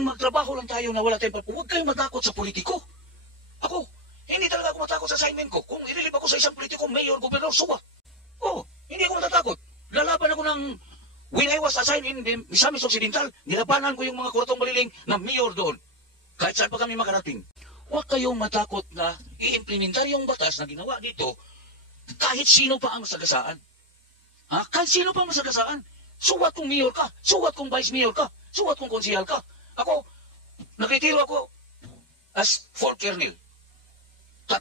kung magtrabaho lang tayo na wala tayong huwag kayong matakot sa politiko. Ako, hindi talaga ako matakot sa assignment ko. Kung irilib ako sa isang politiko, mayor, gobernador, suwa. Oh, hindi ako matatakot. Lalaban ako ng, when I was assigned in the Misamis Occidental, nilabanan ko yung mga kuratong baliling na mayor doon. Kahit saan pa kami makarating. Huwag kayong matakot na i-implementar yung batas na ginawa dito kahit sino pa ang masagasaan. Ha? Kahit sino pa ang masagasaan. Suwat kung mayor ka, suwat kung vice mayor ka, suwat kung konsihal ka. Ako, nakitiro ako as fourth colonel. 3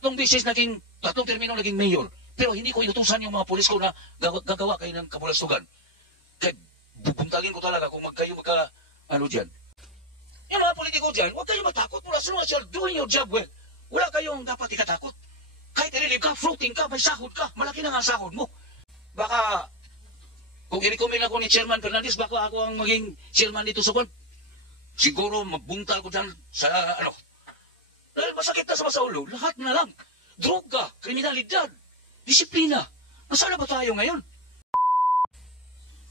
termino naging mayor. Pero hindi ko inutusan yung mga pulis ko na gagawa kayo ng kabulastugan. Kaya bubuntagin ko talaga kung dyan. Yung mga politiko dyan, huwag kayong matakot. Mula sa mga doing your job well. Wala kayong dapat ikatakot. Kahit i-relieve ka, floating ka, may sahod ka, malaki na nga sahod mo. Baka, kung i-recommend ako ni Chairman Fernandez, baka ako ang maging chairman dito sa board. Siguro magbuntal ko dyan sa Dahil masakit na sa ulo, lahat na lang. Droga, kriminalidad, disiplina. Nasaan na ba tayo ngayon?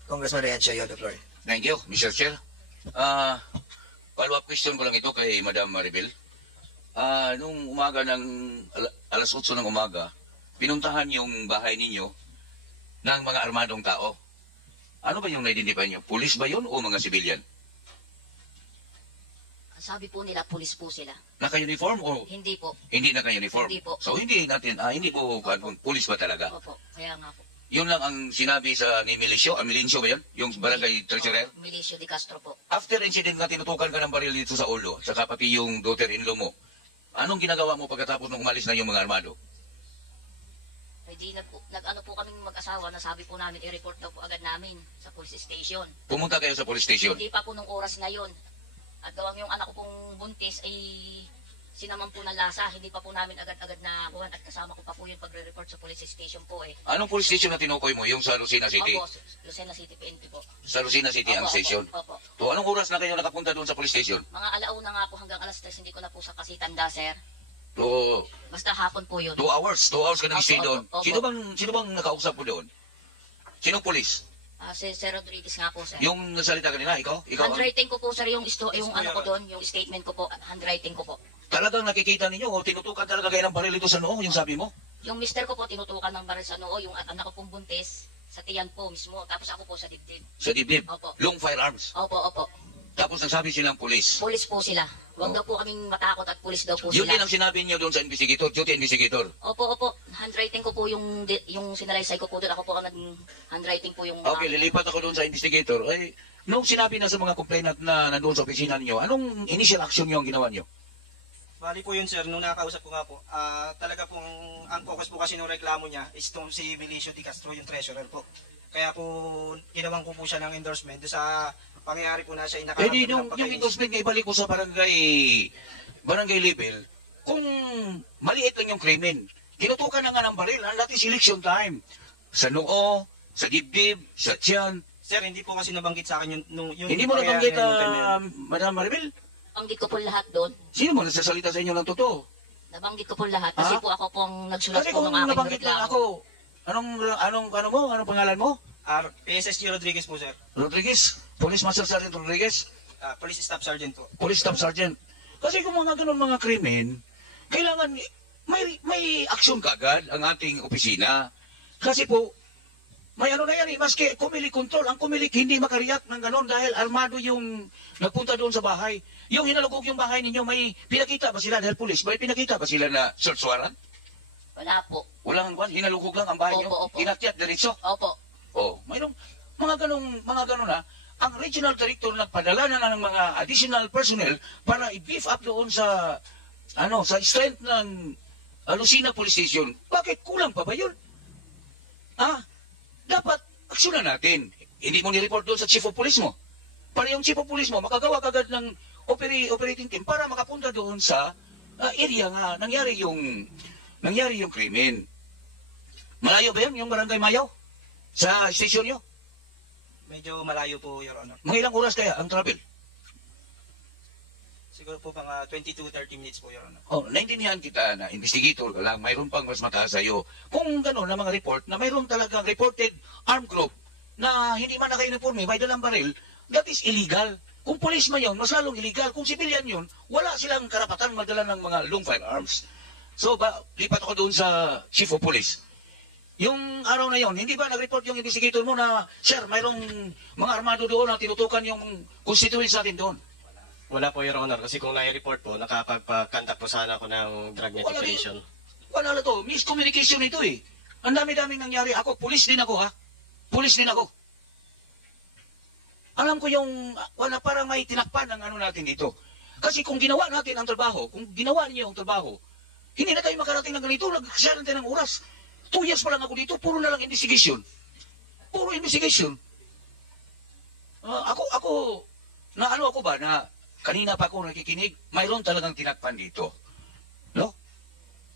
Congressman Riancio, you have the floor. Thank you, Mr. Chair. Follow-up question ko lang ito kay Madam Maribel. Nung umaga ng alas 8 ng umaga, pinuntahan yung bahay ninyo ng mga armadong tao. Ano ba yung na-identify nyo? Pulis ba yun o mga sibilyan? Sabi po nila, pulis po sila. Naka-uniform o? Hindi po. Hindi naka-uniform? Hindi po. So hindi po pulis ba talaga? Opo, kaya nga po. Yun lang ang sinabi sa ni Milicio. Milicio ba yun? Yung barangay treasurer? Milicio de Castro po. After incident na tinutukan ka ng baril dito sa ulo, saka pati yung daughter-in-law mo, anong ginagawa mo pagkatapos nung umalis na yung mga armado? Ay di nag-ano po kaming mag-asawa na sabi po namin i-report daw po agad namin sa police station. Pumunta kayo sa police station? Hindi pa po nung oras na yun. At gawang yung anak ko pong buntis ay sinaman po ng lasa. Hindi pa po namin agad-agad na kuhan at kasama ko pa po yung pagre-report sa police station po eh. Anong police station na tinukoy mo? Yung sa Lucena City? Opo, Lucena City PNP po. Sa Lucena City ang station? Opo. So anong oras na kayo nakapunta doon sa police station? Mga alauna nga po hanggang alas 3, hindi ko na po sa kasi tanda, sir. So, Basta hapon po yun. 2 hours? 2 hours ka nag-stay doon? Opo. Sino bang nakausap mo doon? Sinong police? Si Sir Rodriguez nga po, sir. Yung nasalita kanina, ikaw? Handwriting ko po, sir, yung ano ko doon, yung statement ko po, handwriting ko po. Talagang nakikita ninyo o tinutukan talaga kayo ng baril ito sa noo, yung sabi mo? Yung mister ko po, tinutukan ng baril sa noo, yung anak ko pong buntis, sa tiyan po mismo, tapos ako po sa dibdib. Sa dibdib? Opo. Long firearms? Opo, opo. Tapos nagsabi silang pulis? Pulis po sila. Huwag daw po kaming matakot at pulis daw po Yun sila. din ang sinabi niyo doon sa investigator, duty investigator. Opo, opo. Handwriting ko po yung sinalaysay ko po doon. Ako po ang handwriting po yung... Okay, lilipat ako doon sa investigator. Ay, nung sinabi na sa mga complainant na nandoon sa opisina niyo, anong initial action niyo ang ginawa niyo? Bali po yun sir, nung nakakausap ko nga po, talaga pong ang focus po kasi nung reklamo niya is itong si Milicio de Castro, yung treasurer po. Kaya po ginawang ko po siya ng endorsement doon sa pangyayari po na siya Hindi, yung endorsement nga ibalik ko sa barangay level, kung maliit lang yung krimen, kinutukan na nga ng baril, ang lahat is election time. Sa noo, sa dibdib, sa tiyan. Sir, hindi po kasi nabanggit sa akin yung Hindi mo nabanggit, Madam Maribel? Nabanggit ko po lahat doon. Sino mo nagsasalita sa inyo ng totoo? Nabanggit ko po lahat kasi po ako pong nagsulat Kasi po kung ng aking nabanggit lang reklamo. ako, anong pangalan mo? PSSG Rodriguez po sir. Rodriguez? Police Master Sergeant Rodriguez? Police Staff Sergeant po. Police Staff Sergeant. Kasi kung mga ganun mga krimen, kailangan may aksyon kagad ang ating opisina. Kasi po, may ano na yan eh, maski Comelec control, ang Comelec hindi makariyak ng ganun dahil armado yung nagpunta doon sa bahay. Yung hinalugog yung bahay ninyo, may pinakita ba sila dahil police? May pinakita ba sila na search warrant? Wala po. Walang kwan, hinalugog lang ang bahay Opo, nyo. opo. Inakyat diretso. Opo. Oh, mayroong mga ganun na. Ang regional director nagpadala na ng mga additional personnel para i-beef up doon sa strength ng Lucena Police Station. Bakit kulang pa ba yun? Dapat aksyonan natin. Hindi mo ni-report doon sa Chief of Police mo. Para yung Chief of Police mo makagawa kagad ng operating team para makapunta doon sa area nga nangyari yung krimen. Malayo ba yun, yung Barangay Mayaw? Sa station nyo? Medyo malayo po, Your Honor. Mga ilang oras kaya ang travel? Siguro po mga 20 to 30 minutes po, Your Honor. Naintindihan kita na investigator ka lang, mayroon pang mas mataas sa'yo. Kung gano'n na mga report, na mayroon talagang reported armed group na hindi man naka-uniforme, may dalang baril, that is illegal. Kung police man yun, mas lalong illegal. Kung civilian yun, wala silang karapatan magdala ng mga long firearms. So, lipat ako doon sa chief of police. Yung araw na yon, hindi ba nag-report yung investigator mo na, sir, mayroong mga armado doon na tinutukan yung constituents natin doon? Wala po, Your Honor. Kasi kung nai-report po, nakapagpa-contact po sana ako ng drug notification. Wala na to. Miscommunication ito eh. Ang dami-daming nangyari. Ako, police din ako ha. Police din ako. Alam ko yung, wala parang may tinakpan ng ano natin dito. Kasi kung ginawa natin ang trabaho, kung ginawa niyo ang trabaho, hindi na tayo makarating ng ganito, nag-share natin ng oras. 2 years pa lang ako dito, puro na lang investigation. Puro investigation. Ako, na ano ako ba, na kanina pa ako nakikinig, mayroon talagang tinakpan dito. No?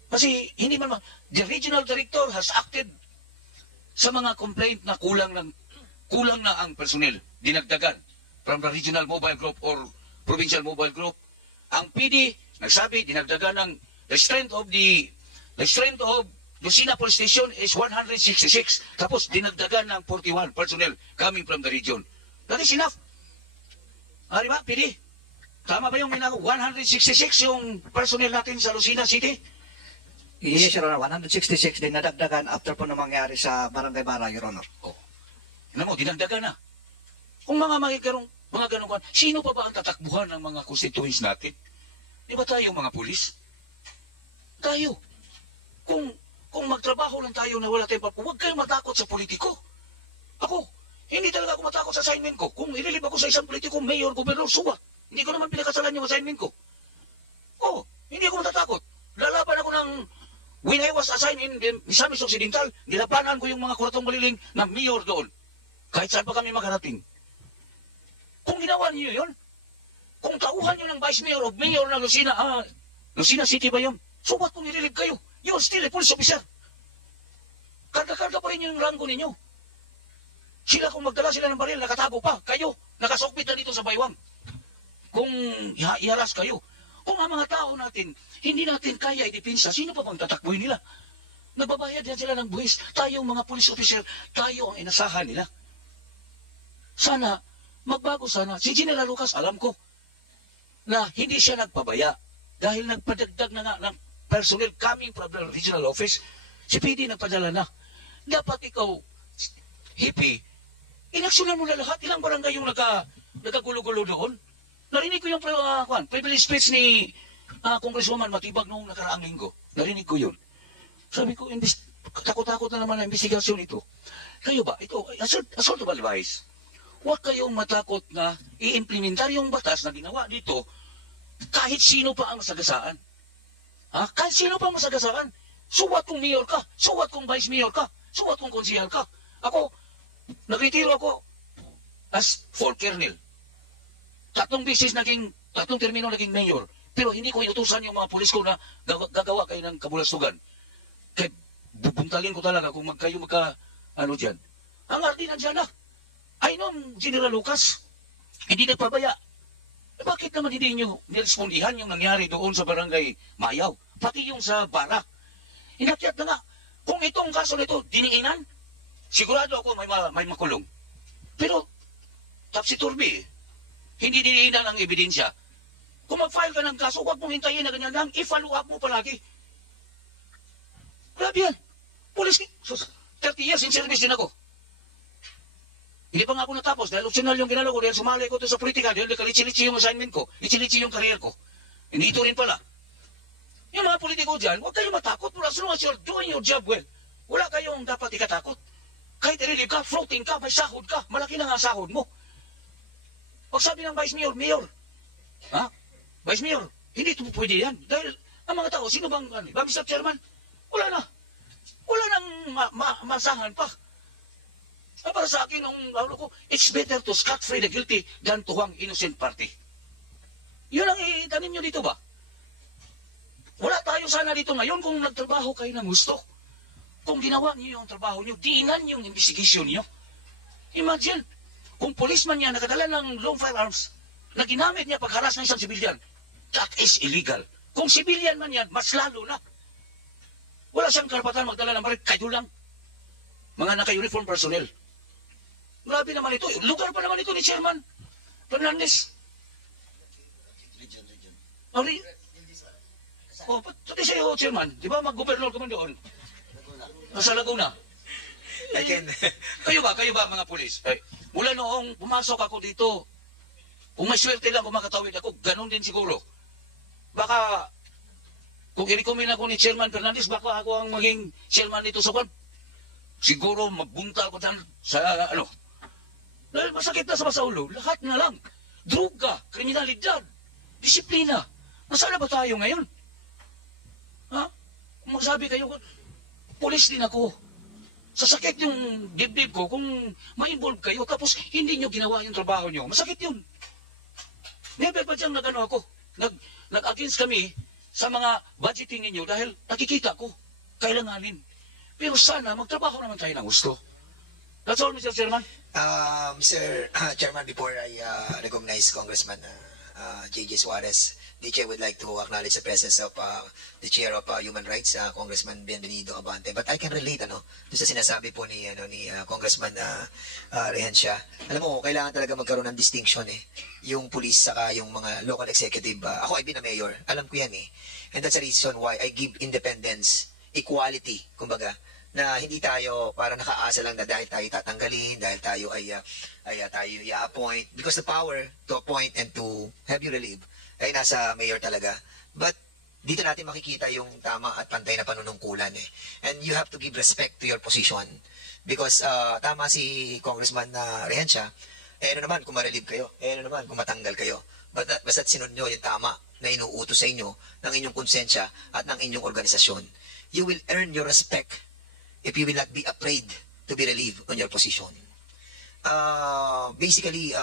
Kasi hindi man, the regional director has acted sa mga complaint na kulang na ang personnel, dinagdagan from the regional mobile group or provincial mobile group. Ang PD nagsabi dinagdagan ng the strength of Lucena Police Station is 166. Tapos dinagdagan ng 41 personnel coming from the region. That is enough. Di ba, PD? Tama ba yung 166 yung personnel natin sa Lucena City? Yes, Your Honor. 166 din nadagdagan after po na mangyari sa Barangay Bara, Your Honor. Oh. Alam mo, dinagdagan na. Kung mga ganun, sino pa ba ang tatakbuhan ng mga constituents natin? Di ba tayo mga pulis? Tayo. Kung magtrabaho lang tayo na wala tayong huwag kayong matakot sa politiko. Ako, hindi talaga ako matakot sa assignment ko. Kung ililib ako sa isang politiko, mayor, gobernador, suwa. Hindi ko naman pinakasalan yung assignment ko. Oh, hindi ako matatakot. Lalaban ako ng, when I was assigned in Misamis Occidental, nilabanan ko yung mga kuratong maliling na mayor doon. Kahit saan pa kami makarating. Kung ginawa niyo yun, kung tauhan niyo ng vice mayor o mayor ng Lucena City ba yun? So ba't kung nililib kayo? You're still a police officer. Karga-karga pa rin yung ranggo ninyo. Sila kung magdala sila ng baril, nakatago pa. Kayo, nakasokpit na dito sa baywang. Kung iharas kayo. Kung ang mga tao natin, hindi natin kaya i-depensa, sino pa bang tatakbuhin nila? Nagbabayad yan sila ng buwis. Tayong mga police officer, tayo ang inasahan nila. Sana, magbago sana. Si General Lucas, alam ko, na hindi siya nagpabaya dahil nagpadagdag na nga ng personnel coming from the regional office. Si PD nagpadala na. Dapat ikaw, hippie, inaksyonan mo na lahat. Ilang barangay yung nagkagulo-gulo doon? Narinig ko yung privilege speech ni Congresswoman Matibag noong nakaraang linggo. Narinig ko yun. Sabi ko, takot-takot na naman ang investigasyon ito. Kayo ba? Ito, assaultable advice. Huwag kayong matakot na i-implementar yung batas na ginawa dito kahit sino pa ang masagasaan. Kahit sino pa ang masagasaan. Suwat kung mayor ka, suwat kung vice mayor ka, suwat kung konsihal ka. Ako, nagretiro ako as full colonel. 3 termino naging mayor. Pero hindi ko inutusan yung mga pulis ko na gagawa kayo ng kabulastugan. Kaya bubuntalin ko talaga kung dyan. Ang ardi nandiyan na. Ay noon, General Lucas, hindi nagpabaya. Bakit naman hindi nyo nirespondihan yung nangyari doon sa barangay Mayaw? Pati yung sa Bara. Inakyat na nga. Kung itong kaso nito, diniinan, sigurado ako may makulong. Pero, topsy-turvy, hindi diniinan ang ebidensya. Kung mag-file ka ng kaso, huwag mong hintayin na ganyan lang, i-follow up mo palagi. Grabe yan. Police, 30 years in service din ako. Hindi pa nga ako natapos dahil optional yung ginalo ko dahil sumali ko ito sa politika dahil nakalitsi-litsi yung assignment ko, itsi-litsi yung career ko. Hindi ito rin pala. Yung mga politiko dyan, huwag kayong matakot. As long as you're doing your job well, wala kayong dapat ikatakot. Kahit i-relieve ka, floating ka, may sahod ka, malaki na nga sahod mo. Pag sabi ng Vice Mayor, Mayor, Vice Mayor, hindi ito pwede yan. Dahil ang mga tao, sino bang, Mr. Chairman? Wala na. Wala nang masahan pa. Para sa akin, it's better to scot-free the guilty than to hang innocent party. Yun ang itanim nyo dito ba? Wala tayo sana dito ngayon kung nagtrabaho kayo ng gusto. Kung ginawa niyo yung trabaho niyo, diinan yung investigation niyo. Imagine, kung policeman niya nakadala ng long firearms na ginamit niya pagharas ng isang sibilyan, that is illegal. Kung sibilyan man yan, mas lalo na. Wala siyang karapatan magdala ng baril, kayo lang. Mga naka-uniform personnel. Grabe naman ito. Lugar pa naman ito ni Chairman Fernandez. Ari, pati sa'yo, Chairman, di ba mag-gobernador ka man doon? Sa Laguna. Kayo ba mga pulis? Mula noong pumasok ako dito, kung may swerte lang kung makatawid ako, ganun din siguro. Baka, kung i-recommend ako ni Chairman Fernandez, baka ako ang maging chairman nito sa kwan. Siguro magbuntal ko dyan sa ano. Dahil masakit na sa ulo, lahat na lang. Droga, kriminalidad, disiplina. Nasaan na ba tayo ngayon? Ha? Magsabi kayo, pulis din ako. Sasakit yung dibdib ko kung ma-involve kayo tapos hindi nyo ginawa yung trabaho nyo. Masakit yun. Never pa diyang nag-ano ako. Nag-against kami sa mga budgeting ninyo dahil nakikita ko, kailanganin. Pero sana magtrabaho naman tayo ng gusto. That's all, Mr. Chairman. Mr. Chairman, before I recognize Congressman J.J. Suarez, the Chair would like to acknowledge the presence of the Chair of Human Rights, Congressman Bienvenido Abante. But I can relate doon sa sinasabi po ni Congressman Rehencia. Alam mo, kailangan talaga magkaroon ng distinction yung police saka yung mga local executive. Ako ay been a mayor, alam ko yan And that's the reason why I give independence, equality, kumbaga, na hindi tayo para nakaasa lang na dahil tayo tatanggalin, dahil tayo ay tayo i-appoint. Because the power to appoint and to have you relieve ay nasa mayor talaga. But dito natin makikita yung tama at pantay na panunungkulan And you have to give respect to your position. Because tama si Congressman Rehencia, ano naman kung ma-relieve kayo, ano naman kung matanggal kayo. Basta't sinunod nyo yung tama na inuutos sa inyo ng inyong konsensya at ng inyong organisasyon. You will earn your respect if you will not be afraid to be relieved on your position. Basically,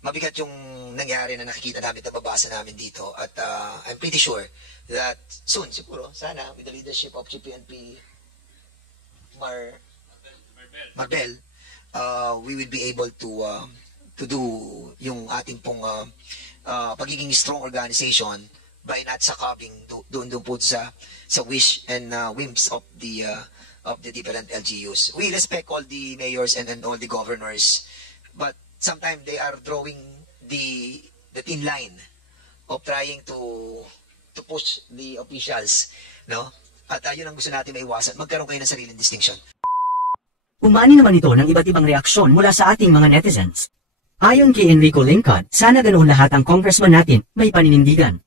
mabigat yung nangyari na nakikita namin, nababasa namin dito. At I'm pretty sure that soon, siguro, sana, with the leadership of GPNP Marbel, we will be able to do yung ating pong pagiging strong organization by not succumbing doon po sa wish and whims of the different LGUs. We respect all the mayors and all the governors, but sometimes they are drawing the thin line of trying to push the officials, no? At yun ang gusto natin maiwasan. Magkaroon kayo ng sariling distinction. Umani naman ito ng iba't ibang reaksyon mula sa ating mga netizens. Ayon kay Enrico Lingcod, sana ganoon lahat ang congressman natin may paninindigan.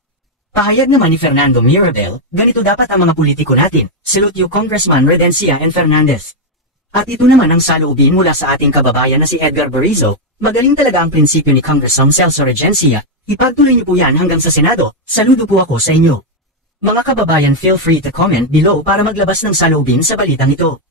Pahayag naman ni Fernando Mirabel, ganito dapat ang mga politiko natin, salute you Congressman Redencia and Fernandez. At ito naman ang saloobin mula sa ating kababayan na si Edgar Barizo, magaling talaga ang prinsipyo ni Congressman Celso Regencia, ipagtuloy niyo po yan hanggang sa Senado, saludo po ako sa inyo. Mga kababayan, feel free to comment below para maglabas ng saloobin sa balitang ito.